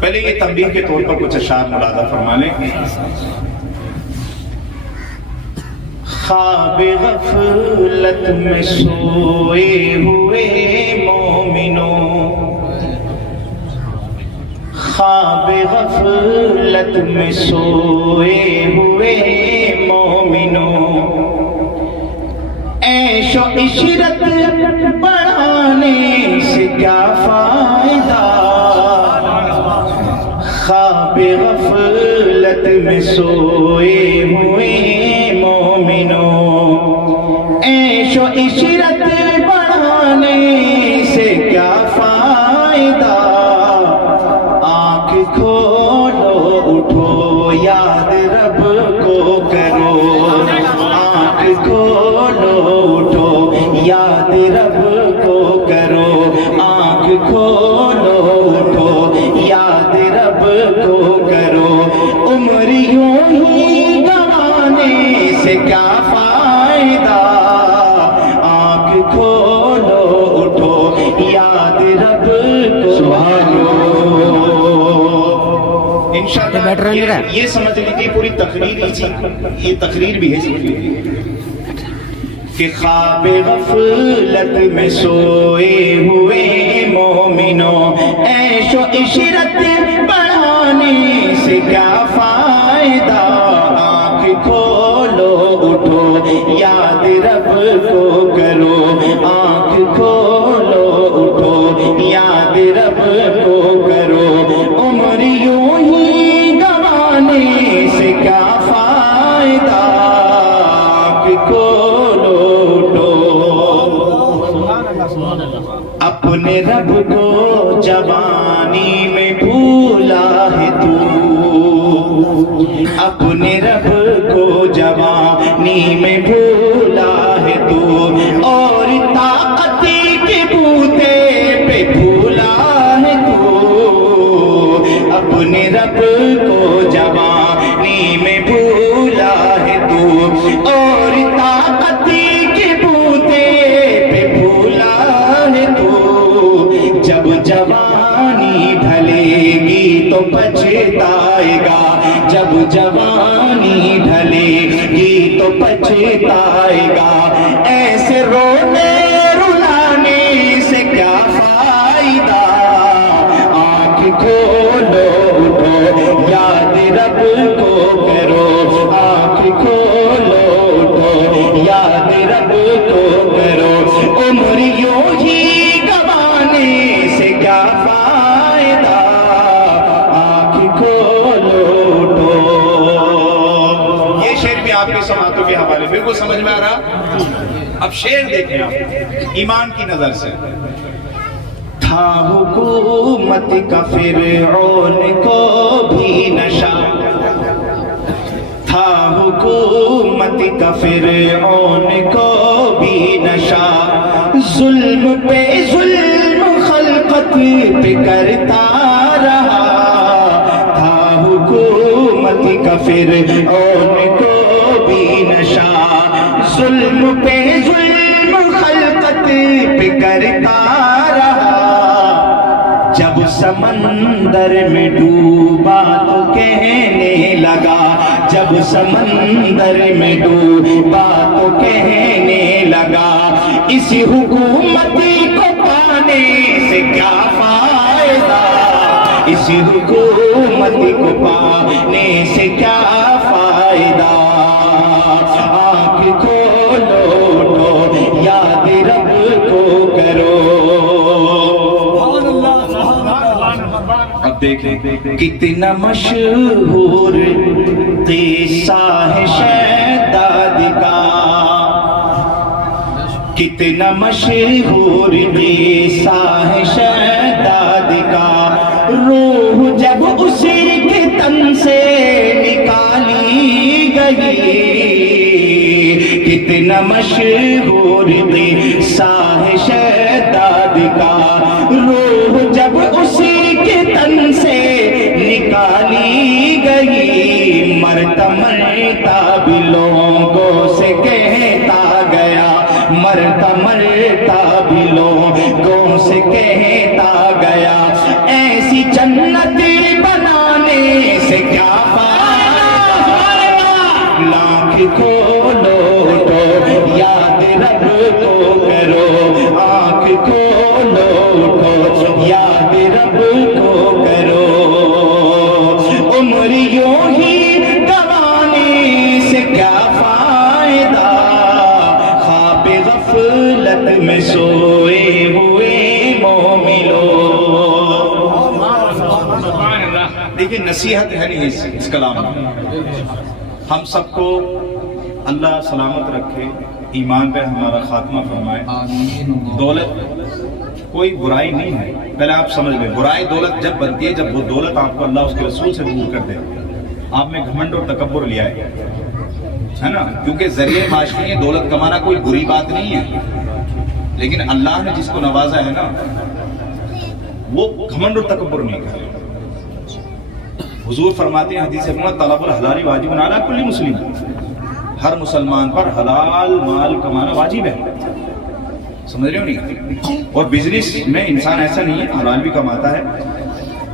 پہلے یہ تنبیہ کے طور پر کچھ اشعار ملاحظہ فرما لیں. خواب غفلت میں سوئے ہوئے مومنوں، خواب غفلت میں سوئے ہوئے مومنوں، عیش و عشرت بڑھانے سے کیا فائدہ، خواب غفلت میں سوئے ہوئے مومنوں، عیش و عشرت بڑھانے سے کیا فائدہ، آنکھ کھولو اٹھو یاد رب کو کرو، آنکھ کھولو اٹھو یاد رب کو کرو، آنکھ کھولو اٹھو یاد رب کو کرو، عمر یوں ہی گنوانے سے کیا فائدہ، آنکھ کھولو اٹھو یاد رب کو کرو. انشاءاللہ یہ سمجھ لیجیے پوری تقریر ہی تھی، یہ تقریر بھی ہے کہ خواب غفلت میں سوئے ہوئے مومنوں، عیش و عشرت بڑھانے سے کیا فائدہ، آنکھ کھولو اٹھو یاد رب کو کرو، آنکھ کھولو اٹھو یاد رب کو کرو، عمر یوں ہی گنوانے سے کیا فائدہ، آنکھ کھولو اٹھو. اپنے رب کو جوانی میں بھولا ہے تو، اپنے رب کو جوانی میں بھولا ہے تو، اور طاقت کے بوتے پہ بھولا ہے تو، اپنے رب کو جوانی میں بھولا ہے تو، اور طاقت کے بوتے پہ بھولا ہے تو، جب جوانی ڈھلے گی تو پچھتائے گا، جب جوانی ڈھلے گی تو پچھتائے گا، ایسے رونے رلانے سے کیا فائدہ، آنکھ کھولو اٹھو یاد رب کو کرو، آنکھ کھولو اٹھو یاد رب کو کرو، عمر یوں ہی گنوانے سے کیا فائدہ، آنکھ کھولو اٹھو. یہ شعر بھی آپ کے سماعتوں کے حوالے بالکل سمجھ میں آ رہا. اب شعر دیکھیں آپ ایمان کی نظر سے. تھا حکومت کا فرعون کو بھی نشہ، تھا حکومت کا فرعون کو بھی نشہ، ظلم پہ ظلم خلقت پہ کرتا رہا، تھا حکومت کا فرعون کو بھی نشہ، ظلم پہ ظلم خلقت پہ کرتا رہا، جب سمندر میں ڈوبا تو کہنے لگا، جب سمندر میں ڈوبا تو کہنے لگا، اس حکومت کو پانے سے کیا فائدہ، اس حکومت کو پانے سے کیا فائدہ، آنکھ کھولو اٹھو یاد رب کو کرو. اب دیکھیں کتنا مشہور قصہ ہے شہداد کا، کتنا مشہور قصہ ہے شہداد کا، روح جب اسی کے تن سے نکالی گئی، کتنا مشہور قصہ ہے شہداد کا، روح جب اسی کے تن سے نکالی گئی، مرتا مرتا بھی لوگوں سے کہتا گیا، مرتا مرتا بھی لوگوں سے کہتا گیا، ایسی جنت کھولو اٹھو یاد رب کو کرو آنکھ کھولو اٹھو یاد رب کو کرو عمر یوں ہی گوانے سے کیا فائدہ خواب غفلت میں سوئے ہوئے مومنو دیکھیں نصیحت ہے نہیں اس کلام میں ہم سب کو اللہ سلامت رکھے ایمان پہ ہمارا خاتمہ فرمائے دولت کوئی برائی نہیں ہے پہلے آپ سمجھ لیں برائی دولت جب بنتی ہے جب وہ دولت آپ کو اللہ اس کے رسول سے دور کر دے آپ میں گھمنڈ اور تکبر لیا ہے نا کیونکہ ذریعہ معاش کے لیے دولت کمانا کوئی بری بات نہیں ہے لیکن اللہ نے جس کو نوازا ہے نا وہ گھمنڈ اور تکبر نہیں کرے حضور فرماتے ہیں حدیث میں طلب الحلال واجب علی کل مسلم ہر مسلمان پر حلال مال کمانا واجب ہے سمجھ رہے ہو نہیں اور بزنس میں انسان ایسا نہیں ہے حلال بھی کماتا ہے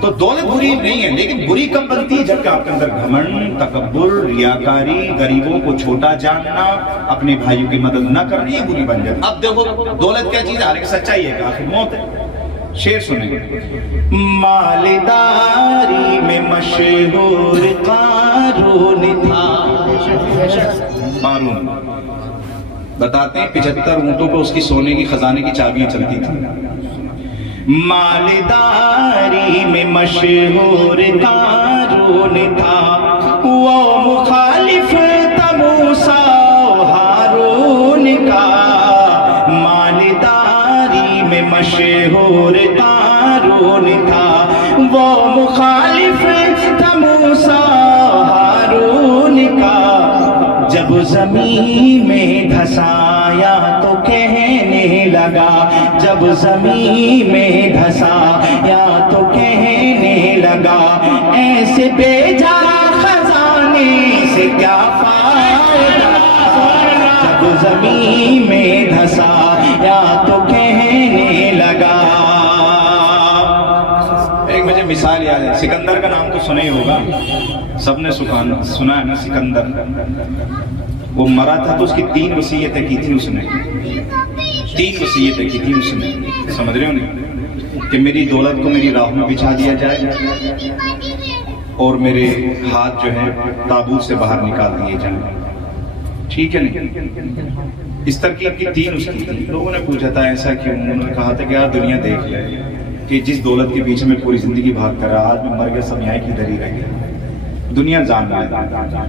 تو دولت بری نہیں ہے لیکن بری کب بنتی ہے جبکہ آپ کے اندر گھمنڈ تکبر ریاکاری غریبوں کو چھوٹا جاننا اپنے بھائیوں کی مدد نہ کرنی یہ بری بن جاتی اب دیکھو دولت کیا چیز ہے ہر ایک سچائی ہے کہ آخر موت ہے شعر سنیں مالداری میں مشہور قارون تھا قارون بتاتے ہیں 75 اونٹوں پہ اس کی سونے کی خزانے کی چابیاں چلتی تھی مالداری میں مشہور قارون تھا وہ مخالف تھا موسیٰ و ہارون کا مالداری میں مشہور قارون تھا وہ مخالف تھا موسیٰ و ہارون کا جب زمین میں دھسایا تو کہنے لگا جب زمین میں دھسایا تو کہنے لگا ایسے بے جا خزانے سے کیا فائدہ جب زمین میں دھسایا تو کہنے لگا ایک مجھے مثال یاد ہے سکندر کا نام تو سنا ہی ہوگا سب نے سنا ہے نا سکندر وہ مرا تھا تو اس کی 3 وصیتیں کی تھی اس نے 3 وصیتیں کی تھی اس نے سمجھ رہے ہو نہیں کہ میری دولت کو میری راہ میں بچھا دیا جائے اور میرے ہاتھ جو ہے تابوت سے باہر نکال دیے جائیں ٹھیک ہے نہیں اس ترکیب کی 3 اس کی تھی لوگوں نے پوچھا تھا ایسا کیوں انہوں نے کہا تھا کہ یار دنیا دیکھ لے کہ جس دولت کے پیچھے میں پوری زندگی بھاگ کر رہا آج میں مر گیا سب یہاں کی دری رہ گیا دنیا جان رہا ہے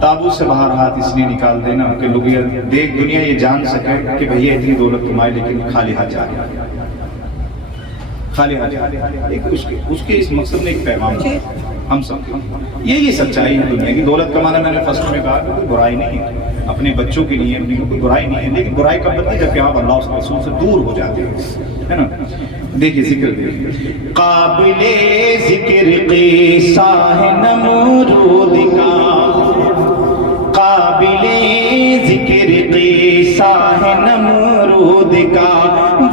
تابوت سے باہر ہاتھ اس لیے نکال دینا کہ لوگ دیکھ دنیا یہ جان سکے کہ بھئی اتنی دولت کمائے لیکن خالی ہاتھ جا رہا خالی ہاتھ اس کے اس مقصد میں ایک پیغام ہے ہم سب یہی سچائی ہے دنیا کی دولت کمانا میں نے فصل میں کہا کہ کوئی برائی نہیں ہے اپنے بچوں کے لیے کوئی برائی نہیں ہے لیکن برائی کب بنتی ہے جبکہ آپ اللہ اس رسول سے دور ہو جاتے ہیں ہے نا دیکھیے ذکر دیکھیے قابل ذکر قصہ ہے نمرود کا قابل ذکر قصہ ہے نمرود کا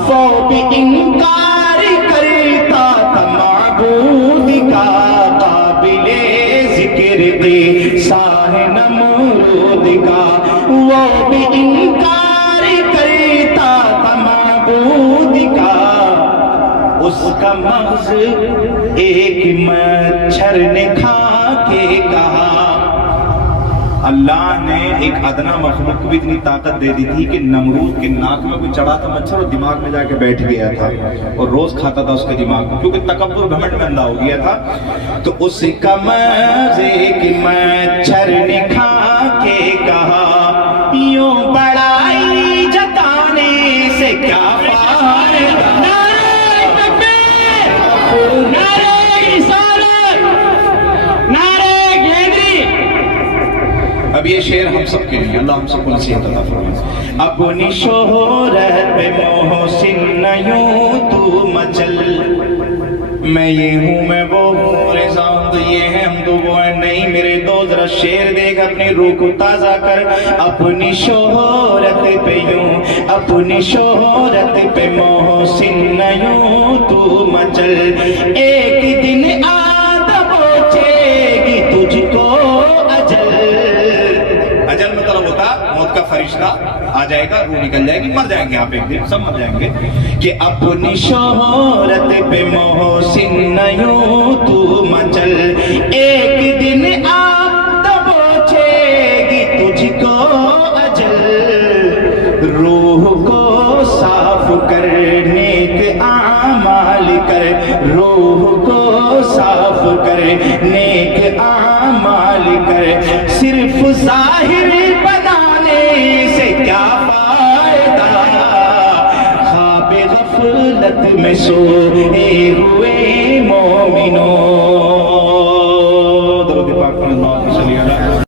وہ بھی انکار کرتا تھا معبود کا قابل ذکر قصہ ہے نمرود کا وہ بھی انکار کرتا تھا معبود کا اس کا مغز ایک مچھر نے کھا کے کہا اللہ نے ایک ادنا مخلوق کو بھی اتنی طاقت دے دی تھی کہ نمرود کے ناک میں کوئی چڑھا تھا مچھر اور دماغ میں جا کے بیٹھ گیا تھا اور روز کھاتا تھا اس کے دماغ میں کیونکہ تکبر گھمنڈ میں اندھا ہو گیا تھا تو اس کا مغز ایک مچھر نے کھا کے کہا یوں بڑائی جتانے سے کیا فائدہ اب یہ شعر ہم سب کے لیے اللہ ہم سب کو نصیحت عطا فرمائے اپنی شہرت پہ محسن نہ یوں تو مچل میں یہ ہوں میں وہ ہوں رضاؤں تو یہ ہے ہم تو وہ ہیں نہیں میرے دو ذرا شعر دیکھ اپنی روح کو تازہ کر اپنی شہرت پہ یوں اپنی شہرت پہ محسن نہ یوں تو مچل ایک دن آدم پہنچے گی تجھ کو اجل اجل مطلب فرشتہ آ جائے گا، روح نکل جائے گی، مر جائیں گے آپ ایک دن، سب مر جائیں گے کہ اپنی شہرت پہ محسن نیوں تو مچل، ایک دن آپ دبوچے گی تجھ کو اجل، روح کو صاف کر نیک اعمال کر، روح کو صاف کر نیک اعمال کر، صرف ظاہر بنانے سے کیا فائدہ، خواب غفلت میں سوئے